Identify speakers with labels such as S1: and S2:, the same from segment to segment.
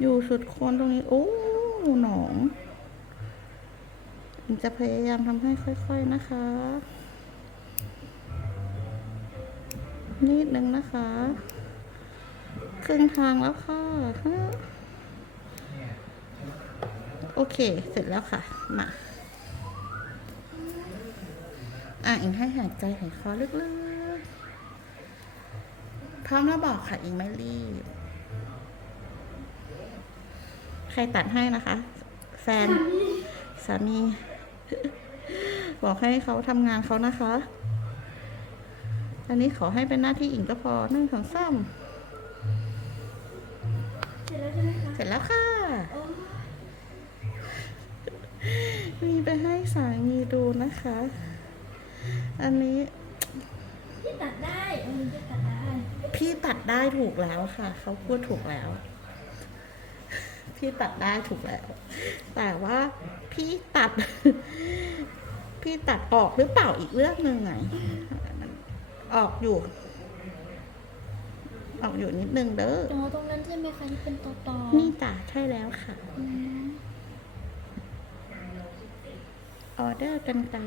S1: อยู่สุดโคนตรงนี้ โอ้ หนองผมจะพยายามทำให้ค่อย ๆนะคะ นิดนึงนะคะ ครึ่งทางแล้วค่ะ โอเค เสร็จแล้วค่ะ มา อะอิงให้หายใจหายคอลึกๆ พร้อมแล้วบอกค่ะอิงไม่รีบ ใครตัดให้นะคะ แฟนสามี บอกให้เขาทำงานเขานะคะ อันนี้ขอให้เป็นหน้าที่อิงก็พอหนึ่งสองสาม
S2: เสร็จแล้วใช่ไหมคะ
S1: เสร็จแล้วค่ะ
S2: โอ้
S1: มีไปให้สามีดูนะคะ อันนี้
S2: พี่ตัดได้อันนี้จะตัดได้
S1: พี่ตัดได้ถูกแล้วค่ะ เขาพูดถูกแล้ว พี่ตัดได้ถูกแล้ว แต่ว่าพี่ตัด พี่ตัดออกหรือเปล่าอีกเรื่องหนึ่งไงออกอยู่ ออกอยู่นิดนึงเด้อ
S2: อ๋อตรงนั้นใช่ไหมคะที่เป็นตอตอ
S1: นี่จ้ะใช่แล้วค่ะ
S2: อืม
S1: ออเดอร์กันไกล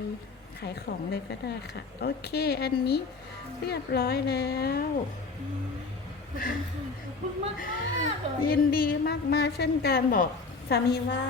S1: ขายของเลยก็ได้ค่ะ โอเค อันนี้เรียบร้อยแล้ว
S2: ยิ
S1: นดีมากๆเช่นกันบอกสามีว่า